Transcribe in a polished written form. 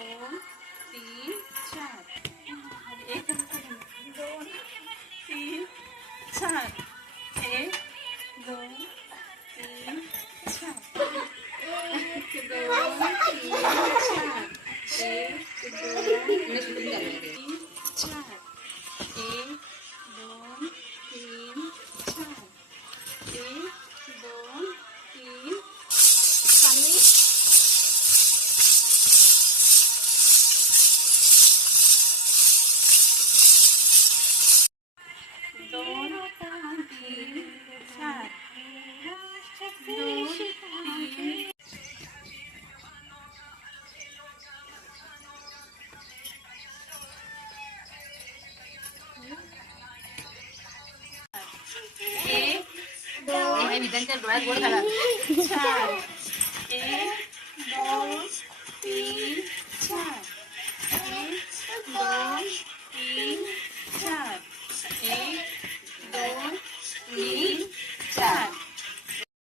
दोन तीन चार. एक दोन तीन चार. एक दोन तीन चार. एक दोन तीन चार. एक दोन तीन चार. एक दोन तीन चार. एक दोन तीन. खाली. दोन तीन चार. दोन तीन. एक दोन. विधानच्या डोळ्यात गोड झाला. चार. एक